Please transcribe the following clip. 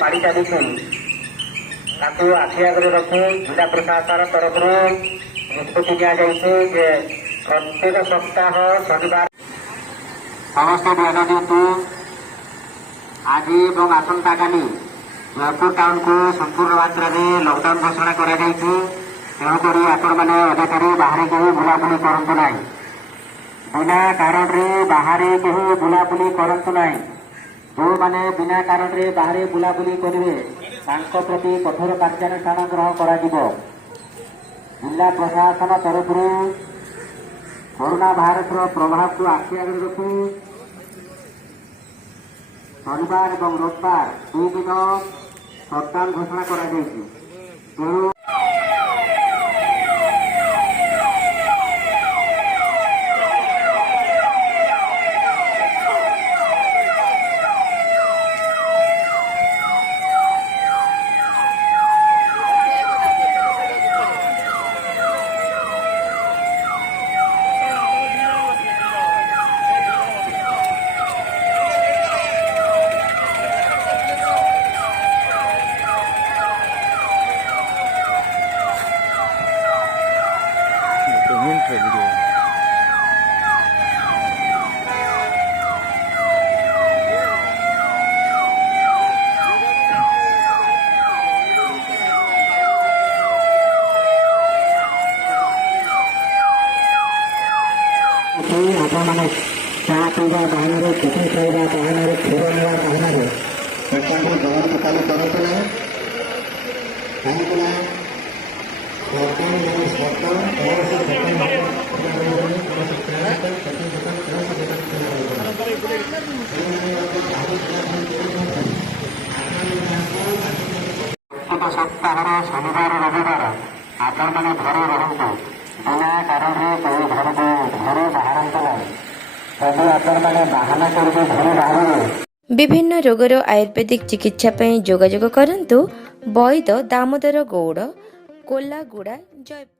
बाड़ी चली आखि आगे रखी जिला प्रशासन तरफ निष्पत्ति दि प्रत्येक सप्ताह शनिवार समस्त ध्यान दिंतु आज और आसंता काली जयपुर टाउन को संपूर्ण मात्रा में लकडाउन घोषणा कर तेणुक आपण मैंने अधिकारी बाहर कहीं बुलाबुली करूँ ना बिना कारण बाहर कहीं बुलाबुली करूँ ना जो मैंने बिना कारण बाहर बुलाबुली करेंगे प्रति कठोर कार्यानुष्ठान ग्रहण करा जिला प्रशासन तरफ कोरोना भाइरस प्रभाव को आखि आगे रखी शनिवार और रविवार 2 दिन लकडाउन घोषणा कर आपने चाह पीवा बहाना चिकन खावा बहाना क्षीर ना बहाना जवाब पकाली करते ना कहीं सप्ताह शनिवार रविवार आपण मैंने घरे रहतु बिना कारण कोई घर घर बाहर जदि आपण मैंने बाहाना करके घर बाहर विभिन्न रोगर आयुर्वेदिक चिकित्सा ପାଇଁ ଯୋଗାଯୋଗ କରନ୍ତୁ ବୈଦ ଦାମୋଦର ଗୌଡ଼ କୋଲାଗୁଡ଼ା ଜୟପୁର।